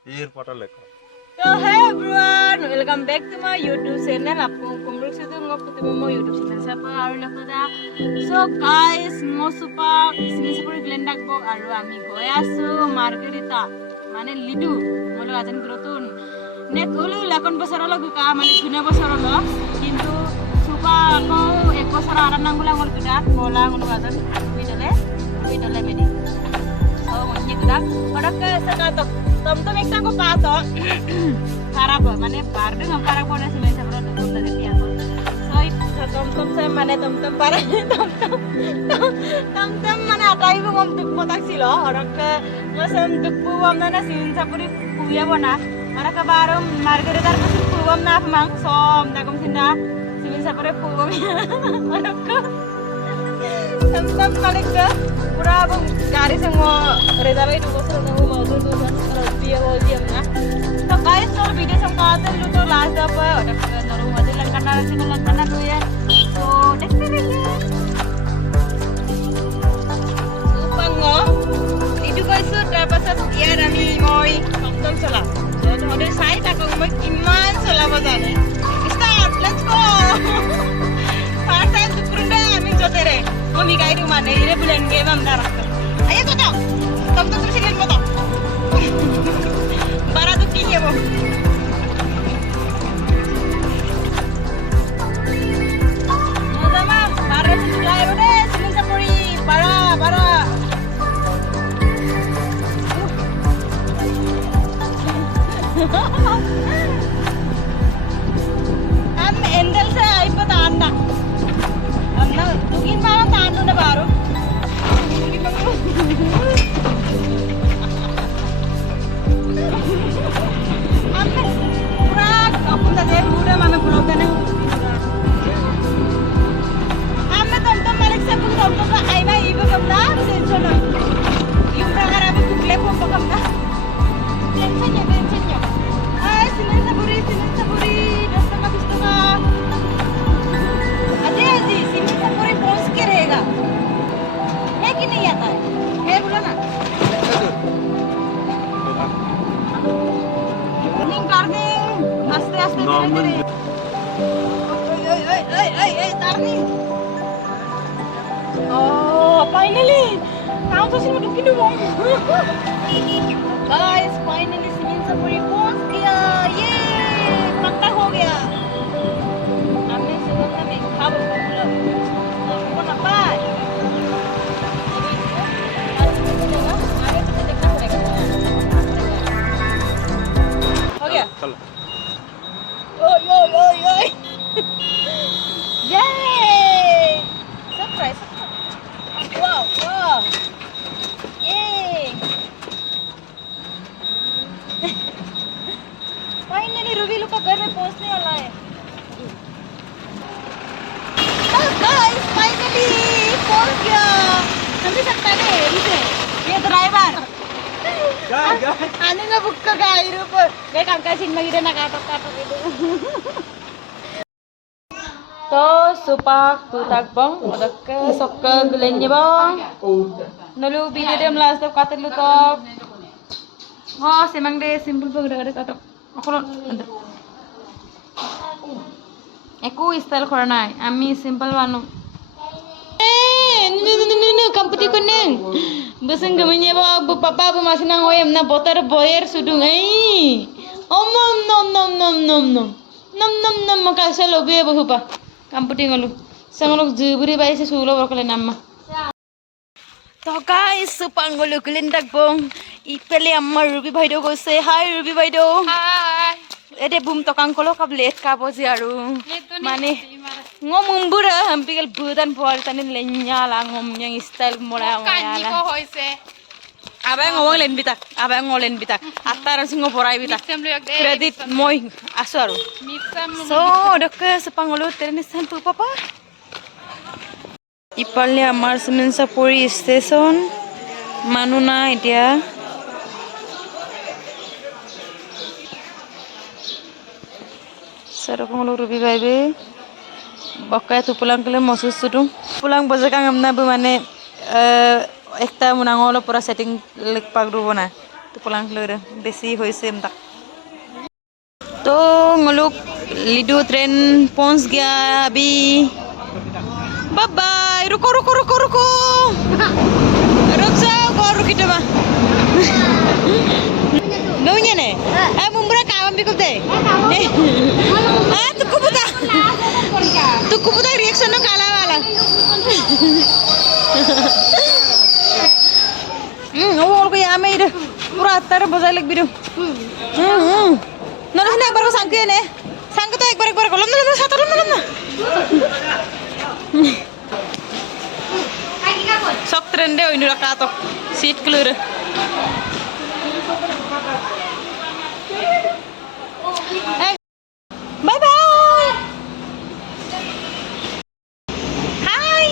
So hey everyone, welcome back to my YouTube channel. Aku kumpul situ ngopi mo YouTube channel siapa aru lakoda. So guys, mo supa sini sepuri Glendak bo aru ami goyasu Margarita. Mane lidu, molo ajan grotun. Ne tulu lakon bosor lo buka, mane guna bosor lo. Kintu supa aku bosor aran nanggulang ngol gedak, ngolang ngol ajan widole medi. So ngolnya gedak, pada ke sekatok. Tom ekta ko pato parab mane parde ngam parab bona sime sabro to tonda deti ako so tom se mane tom para tom mane atai bo ngam duk motak silo orak ngosam duk bu amna na sin sapuri puya bona orak barum margarita ko su puam na mang so dakom sinda sin sapure puam orak tom malik ka pura bo gari se mo redawai to ko so mo modu to तो guys और video सबका आते हैं तो last तक और नरू मजे लंकना रसिंग लंकना तो ये तो देखते रहिए सुपंगो itu guys dapat ya rami moi tonton sala jadi ada saya tak mau iman sala bazane start let's go first time to prune ami jotere mami gai rumah ne ire bulan game am darak ayo to tonton terus ingin foto para tuh kini ya, Bu. Sama, para sebelah ya, udah sini sapuri, para. Am endel se aipa tanda. Anda tugin malam tandu na baru. Apun tadi udah mana pulau kan? Amma tonton malik se pun tonton ka aina ibu kamna tension na. Ibu agar abi kukle pun kamna. Tension ya. Ay sinin saburi dosta ka. Aji sinin saburi pहुंच के रहेगा. है कि नहीं आता है बोलो ना. Aste dire. Oi, darling. Oh, finally. Now तो सिर्फ दुखी डूबो. Guys, finally सिमिन सपुरी पहुंच गया. ये पक्का हो गया. हमने सुबह में खाब बोला. वो ना पाए. हो गया. चलो. Oi. Yay! Surprise. Wow. Yay! Finally Ruby लोग का घर में पहुंचने वाला है. Oh guys, finally पहुंच गया. समझ सकता है इसे. ये ड्राइवर. आने ना बुक का गाड़ी ऊपर. देख अंकल सिनेमा गिरे ना काटो gitu. To supak tutak bang, udah ke sok ke gelennya bang. Nalu video dia melas tu kata lu tok. Oh semang deh simple bang ada kata. Aku ada. Aku style korang, ami simple banu. No, kampung itu neng. Beseng kemenye bang, bu papa bu masih nang oyem na botar boyer sudung ay. Nom makasih lo biar buka. Kamputing alu, sangat juburi bayi si sulo berkali nama. तो guys सुपांगोलो Glendak bong ipele amma Ruby bhaido go say hi Ruby bhaido hi ede bum tokang kolo kab let ka boji aru mane ngom umbura hampigal budan bol tanin lenya la ngom yang style mola Kanji ko hoise. abang ngolen bitak atar singo porai bitak credit moi asaru so dok supanggolo tenis santu papa ইপালে আমাৰ cement চাপৰি station মানুহ নাই এতিয়া সরকমলো রবি ভাইবে বকায় তো পুলাং কলে মসুসুটু পুলাং বজাকাং আমনা মানে একটা মুনাঙলো পুরা সেটিং লেক পাগরুব না तो पलांग लर बेसी होइसे तक तो लोग लिडो ट्रेन पहुंच गया अभी बाय बाय रुको रुको रुको रुको रुक जाओ और रुकी तो Nunya ne? Mumbra kawan bikul deh. Tuku puta reaction no kala wala. Oh, ko yame ide. Pura atar bajai lag bidu. Nalas ne ekbar ko sangke ne. Sangke to ekbar ko lom na satu lom na. Sok trende ini rakato. Seat clear. Bye bye. Hi.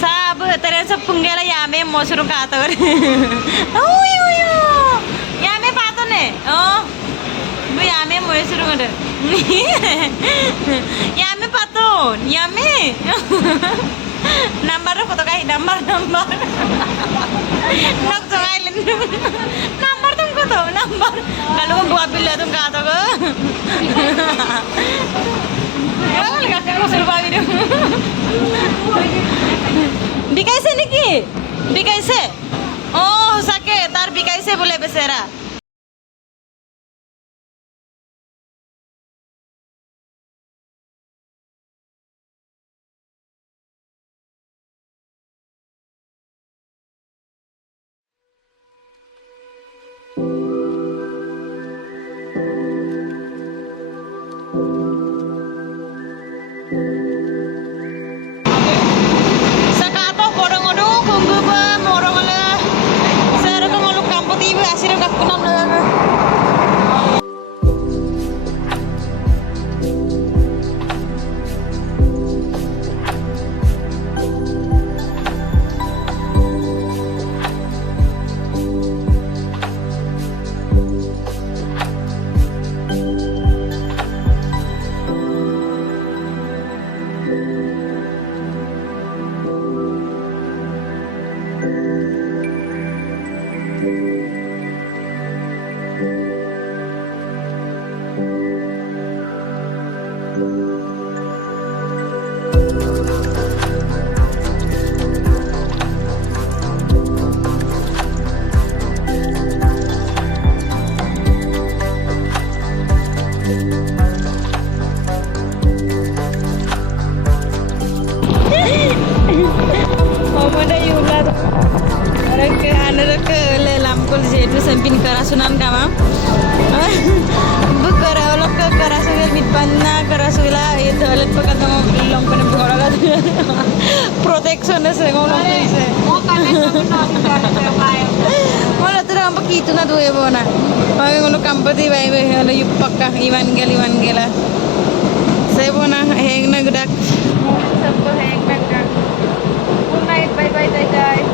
Sab terus penggela ya me mau suruh kator. Oh yo. Ya me pato ne. Oh. Bu ya me mau suruh ngade. Ya me pato. Ya me. Number foto kai number. Nak jangan lain. Number तुमको तो number. Kalau gua pilih तुम kata ko. बिकाइसे निकी बिकाइसे ओ सके तार बिकाइसे बोले बेचारा Samping kerasunan kama, bu keraulah ke kerasunan mitpanna kerasula itu alat pakai tong long kena berolaga protection se ngolong se. Malah tu orang pakai itu na dua bona. Pakai ngolong kampati bayi bayi ngolong yupakka iwan gela. Saya bona hang na gudak. Sabko hang na gudak. Good night, bye bye, bye.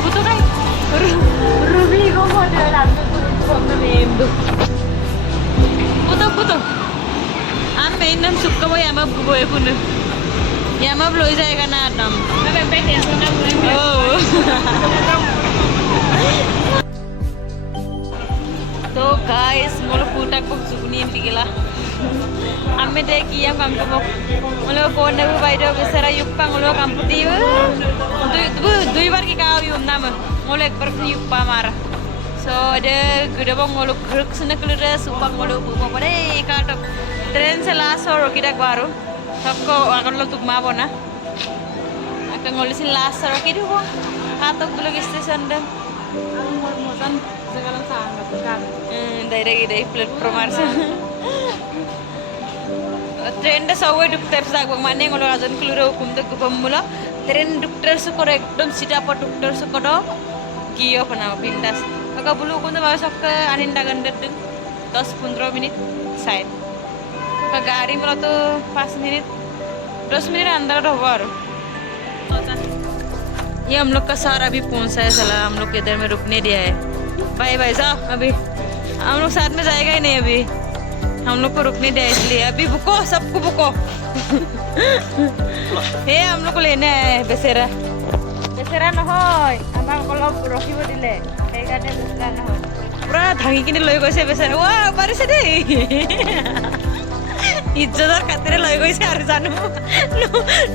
Butuh kai. Ruby ko mo dala na membo. Butuh. Am mainam sukka boy ama boy pun. Yama blow jayega na nam. Abe bete sona boy. Oh. तो guys मोर फूटा को सुगनी दिगला आम्मे दे किया काम को मोलो कोन ने Biro Besra युप्पा मोलो काम पुती दुई बार की काव युम नाम मोलो एक बार युप्पा मारा सो दे गुडबंग मोलो घरक सने कलरे सुपंग मोलो बुमा परे काटो ट्रेन से लास्ट और किdak baru सबको akan lo tuk mabo na akan ngolisin laser oke dulu katok dulu ke stasiun deh mosan sekarang sangat kan dari platform arsa train दा सबै दुख तेप्स दाग बंग माने ngolo azan kluro hukum tuk pemula train doctor से करो एकदम सीधा पर doctor से करो गियो बनाओ बिंदास अगर बोलो कौन सा बाबा सबका आनिंदा गंदे दिन 10-15 मिनट शायद गाड़ी में तो 5 मिनट 10 मिनट अंदर होगा और ये हम लोग का शहर अभी पहुंचा है चला हम लोग इधर में रुकने दिया है बाय बाय जाओ अभी हम लोग साथ में जाएगा ही नहीं अभी हम लोग को रुकने दिया इसलिए अभी बुको सबको बुको ये हम लोग को लेने आए बेसेरा बेसेरा নহয় আমাক অলপ ৰখিব দিলে সেইকাৰণে বেছেৰা নহয় পুৰা ভাঙি কিনে লৈ গৈছে বেছেৰা ৱা পাৰিছে দেই ইজ্জতৰ খাতিৰে লৈ গৈছে আৰু জানো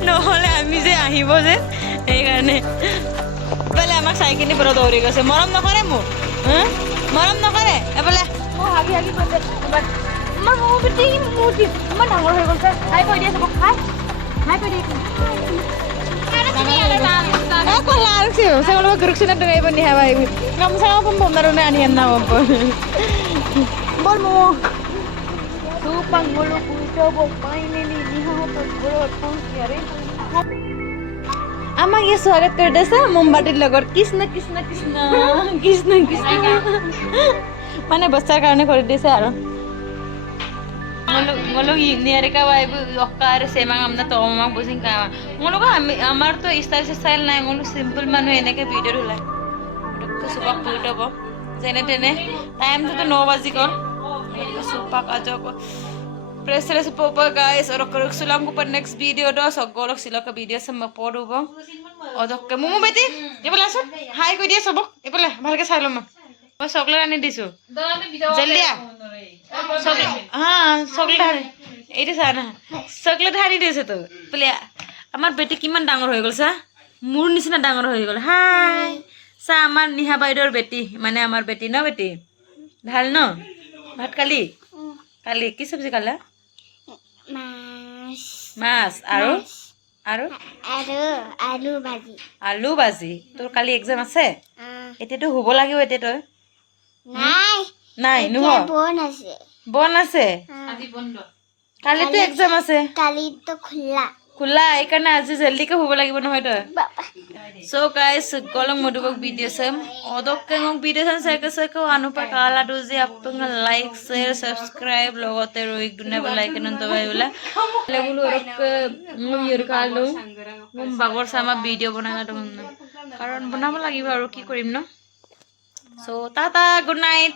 নহ'লে আমি যে আহিব যে সেইকাৰণে বোলে আমাক চাই কিনে পুৰা দৌৰি গৈছে মৰম নকৰে মোক মৰম নকৰে বোলে মই হাগি হাগি কৈছে আমাৰ মোৰ বেটি মোৰ ইমান ডাঙৰ হৈ গ'ল হাই কৈ দিয়ে চবক হাই কৈ দিয়ে Aku langsung sih, saya kalau geruk sini dengan ibu nih hawa ibu. Kamu sama pembom naruhnya anian nama pun. Bol mau. Supang bolu kuda bol main ini hawa pun bolu pun siarin. Ama ये स्वागत कर दे सा मोमबाती लगोर Kisna Kisna Kisna Kisna Kisna. Mana besar karena कर दे सा आरो. Ngolo niare ka vibe okkar semang amna to mamang busin ka ngolo ka amar to style nai ngolo simple manu eneke video hulai to subak photo bo jene tene time to 9 baji kor subak ajo ko press popa guys or korok sulam ko par next video do sogolok silaka video sam podu bo odokke mumu beti ebola so hi koi dia sobok ebola bhalke sai lom মই chocolate আনি দিছো জলদি আ chocolate হ্যাঁ chocolate আনি এইটো চা না চকলেট আনি দিছে তো বলে আমার বেটি কিমান ডাঙৰ হৈ গল চা মোৰ নিচিনা ডাঙৰ হৈ গল হাই চা আমাৰ নিহা বাইদেউৰ বেটি মানে আমাৰ বেটি ন বেটি ভাল ন ভাত কালি কালি কি সবজি খালা মাছ আৰু আৰু আৰু আলু ভাজি তোৰ কালি এক্সাম আছে এতিয়াতো হ'ব লাগিব এতিয়া তই নাই নাই নুহ বন আছে আজি বন্ধ কালি তো এক্সাম আছে কালি তো খোলা খোলা এইকাৰণে আজি জলদিকে হ'ব লাগিব নহয় তই সো গাইস গলং মধুবক ভিডিও সাম অদককে মোক ভিডিও সাম সাইকে অনুপা কালা দুজি আপোনাক লাইক শেয়ার সাবস্ক্রাইব লগতে রইক দুনে লাইকন দবাই বলা লেবুল রক মু ইৰ কালো মম বাগৰ সামা ভিডিও বনালা দম কাৰণ বনাব লাগিব আৰু কি কৰিম ন সো টাটা গুড নাইট